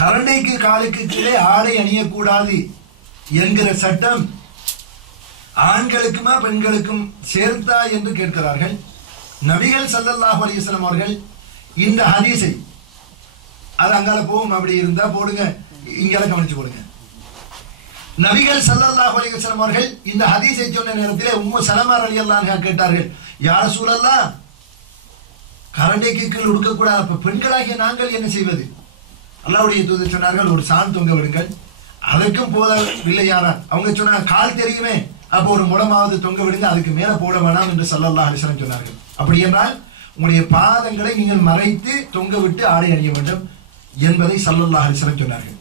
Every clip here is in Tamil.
கரண்டைக்கு காலுக்கு கீழே ஆடை அணியக்கூடாது என்கிற சட்டம் ஆண்களுக்குமா பெண்களுக்கும் சேர்த்தா என்று கேட்கிறார்கள். நபிகள் ஸல்லல்லாஹு அலைஹி வஸல்லம் அவர்கள் இந்த ஹதீஸை, அது அங்கால போகும், அப்படி இருந்தா போடுங்க, இங்கால கவனிச்சு கொடுங்க. நபிகள் ஸல்லல்லாஹு அலைஹி வஸல்லம் அவர்கள் இந்த ஹதீஸை சொன்ன நேரத்திலே உம்மு சலமா ரலியல்லாஹு அன்ஹா கேட்டார்கள், யா ரசூலல்லாஹ், கரண்டைக்கு கீழ் உடுக்கக்கூடாது, அப்ப பெண்களாகிய நாங்கள் என்ன செய்வது? அல்லாஹ்வுடைய தூதர் சொன்னார்கள், ஒரு சான் தொங்க விடுங்கள். அதற்கும் போதவில்லையாரா? அவங்க சொன்னாங்க, கால் தெரியுமே, அப்ப ஒரு முடமாவது தொங்க விடுங்க, அதுக்கு மேல போட வேணாம் என்று ஸல்லல்லாஹு அலைஹி வஸல்லம் சொன்னார்கள். அப்படி என்றால் உங்களுடைய பாதங்களை நீங்கள் மறைத்து தொங்க விட்டு ஆடை அணிய வேண்டும் என்பதை ஸல்லல்லாஹு அலைஹி வஸல்லம் சொன்னார்கள்.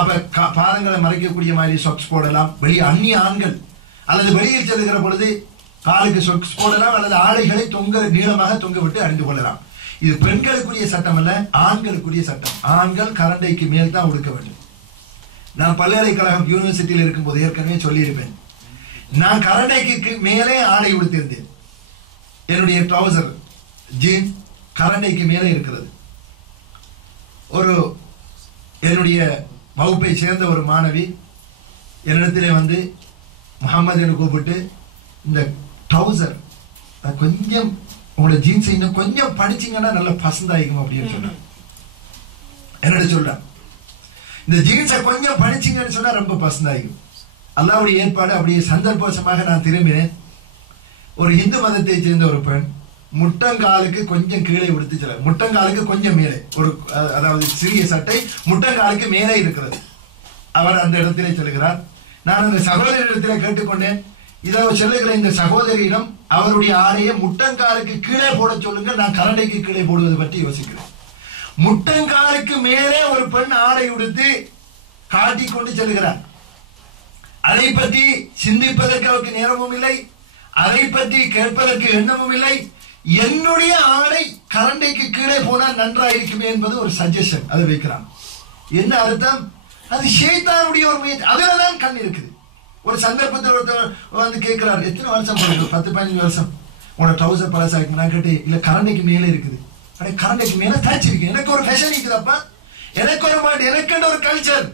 அப்ப பாதங்களை மறைக்கக்கூடிய மாதிரி சொக்ஸ் போடலாம். வெளியே அந்நிய ஆண்கள் அல்லது வெளியில் செல்லுகிற பொழுது காலுக்கு சொக்ஸ் போடலாம், அல்லது ஆடைகளை நீளமாக தொங்க விட்டு அணிந்து கொள்ளலாம். இது பெண்களுக்குரிய சட்டம் அல்ல, ஆண்களுக்குரிய சட்டம். ஆண்கள் கரண்டைக்கு மேல் தான் உடுக்க வேண்டும். நான் பல்கலைக்கழகம் யூனிவர்சிட்டியில் இருக்கும் போது ஏற்கனவே சொல்லியிருப்பேன், நான் கரண்டைக்கு மேலே ஆடை உடுத்திருந்தேன். என்னுடைய ட்ரௌசர் ஜீன் கரண்டைக்கு மேலே இருக்கிறது. என்னுடைய வகுப்பை சேர்ந்த ஒரு மாணவி என்னிடத்திலே வந்து முகமது என்று கூப்பிட்டு, இந்த ட்ரௌசர் கொஞ்சம் உங்களோட ஜீன்ஸ் இன்னும் கொஞ்சம் படிச்சீங்கன்னா நல்ல பசந்தாயிக்கும் அப்படின்னு சொன்னாங்க. என்னோட சொல்றேன், இந்த ஜீன்ஸை கொஞ்சம் படிச்சீங்கன்னு சொன்னா ரொம்ப பசந்தாயிக்கும். அல்லாஹ்வுடைய ஏற்பாடு. அப்படியே சந்தர்ப்பவசமாக நான் திரும்பினேன். ஒரு இந்து மதத்தை சேர்ந்த ஒரு பெண் முட்டங்காலுக்கு கொஞ்சம் கீழே உடுத்து, முட்டங்காலுக்கு கொஞ்சம் மேலே அதாவது சிறிய சட்டை முட்டங்காலுக்கு மேலே இருக்கிறது. அவர் அந்த இடத்திலே செல்கிறார். நான் அந்த சகோதரிடத்திலே கேட்டுக்கொண்டேன், இதை சொல்லுகிற இந்த சகோதரியிடம் அவருடைய ஆடையை முட்டங்காலுக்கு கீழே போட சொல்லுங்க, நான் கரண்டைக்கு கீழே போடுவது பற்றி யோசிக்கிறேன். முட்டங்காலுக்கு மேலே ஒரு பெண் ஆடை உடுத்து காட்டிக் கொண்டு செல்கிறார். அதை பற்றி சிந்திப்பதற்கு அவருக்கு நேரமும் இல்லை, அதை பற்றி கேட்பதற்கு எண்ணமும் இல்லை. என்னுடைய ஆடை கரண்டைக்கு கீழே போனால் நன்றாயிருக்குமே என்பது ஒரு சஜஷன். அதை வைக்கிறான். என்ன அர்த்தம்? அது ஷைத்தானுடைய ஒரு முயற்சி. அதுலதான் கண் இருக்குது. ஒரு சந்தர்ப்பத்தில் ஒருத்தர் வந்து கேட்கிறார், எத்தனை வருஷம் போடுறது? 10-15 வருஷம். உன்னோட ட்ரௌசர் பழசாயிருக்கு. நான் கேட்டேன், இல்ல கரண்டைக்கு மேலே இருக்குது. அடே கரண்டைக்கு மேலே தச்சிருக்கு. எனக்கு ஒரு ஃபேஷன் இருக்குதப்பா, எனக்கு ஒரு மாட்டு, எனக்கு ஒரு கல்ச்சர்.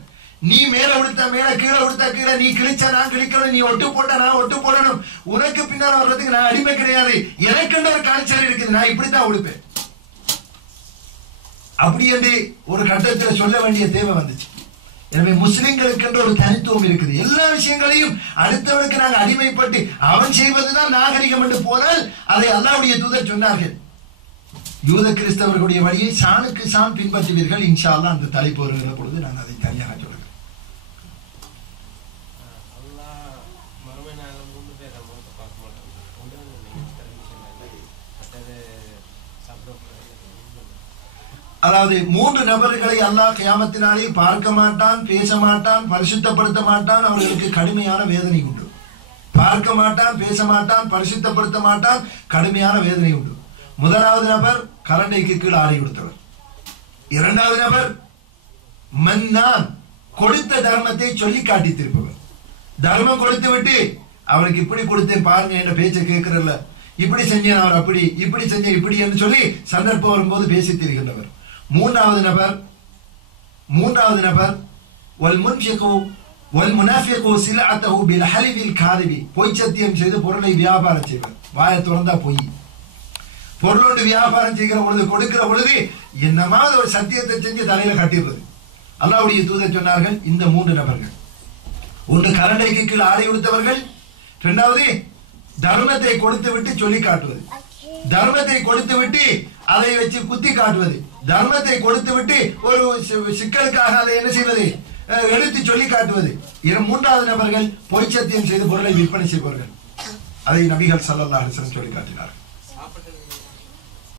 நீ மேல உடுத்தா மேல, கீழே உடுத்தா கீழே, நீ கிழிச்சா நான் கிழிக்கணும், நீ ஒட்டு போட்டா நான் ஒட்டு போடணும், உனக்கு பின்னால வர்றதுக்கு நான் அடிமை கிடையாது. எனக்கு ஒரு கல்ச்சர் இருக்குது, நான் இப்படித்தான் உடுப்பேன். அப்படி என்று ஒரு கட்டத்தில் சொல்ல வேண்டிய தேவை வந்துச்சு. எனவே முஸ்லிம்களுக்கு என்ற ஒரு தனித்துவம் இருக்குது. எல்லா விஷயங்களையும் அடுத்தவனுக்கு நாங்கள் அடிமைப்பட்டு அவன் செய்வதுதான் நாகரிகம் என்று போனால் அதை அல்லாஹ்வுடைய தூதர் சொன்னார்கள். யூத கிறிஸ்தவர்களுடைய வழியை சாணுக்கு சான் பின்பற்றுவீர்கள். இன்ஷா அல்லாஹ் அந்த தலைப்பு வருகிற பொழுது நான் அதை தனியாக சொல்றேன். அதாவது 3 நபர்களை அல்லாஹ் கியாமத்தினாலே பார்க்க மாட்டான், பேச மாட்டான், பரிசுத்தப்படுத்த மாட்டான். அவர்களுக்கு கடுமையான வேதனை உண்டு. பார்க்க மாட்டான், பேச மாட்டான், பரிசுத்தப்படுத்த மாட்டான், கடுமையான வேதனை உண்டு. முதலாவது நபர் கரண்டைக்கு கீழ் ஆடை கொடுத்தவர். இரண்டாவது நபர் மன்னான், கொடுத்த தர்மத்தை சொல்லி காட்டி திருப்பவர். தர்மம் கொடுத்து விட்டு அவனுக்கு இப்படி கொடுத்தேன் பாருங்க என்ற பேச்சை கேட்கிறல்ல, இப்படி செஞ்சேன் அவர் அப்படி, இப்படி செஞ்சேன் இப்படி என்று சொல்லி சந்தர்ப்பம் வரும்போது பேசி தருகின்றவர். மூன்றாவது நபர் வல் முன்ஃபிகு வல் முனாஃபிகு சிலஅத்தஹு பில் ஹலிவில் காதிபி, பொய் சத்தியம் செய்து பொருளை வியாபாரம் செய்வர். வாயை திறந்தா பொய். பொருளோடு வியாபாரம் செய்கிற பொழுது, கொடுக்கிற பொழுது என்னமாவது ஒரு சத்தியத்தை செஞ்சு தலையில கட்டிடுறது. அல்லாஹ்வுடைய தூதர் சொன்னார்கள், இந்த 3 நபர்கள், ஒன்று கரண்டைக்கு கீழ் ஆடை உடுத்தவர்கள், இரண்டாவது தர்மத்தை கொடுத்து விட்டு சொல்லி காட்டுவது, தர்மத்தை கொடுத்து விட்டு அதை வச்சு குத்தி காட்டுவது, தர்மத்தை கொடுத்து விட்டு ஒரு சிக்கலுக்காக அதை என்ன செய்வது, எடுத்து சொல்லி காட்டுவது. மூன்றாவது நபர்கள் பொய் சத்தியம் செய்து பொருளை விற்பனை செய்வார்கள். அதை நபிகள் ஸல்லல்லாஹு அலைஹி வஸல்லம் சொல்லி காட்டினார்கள்.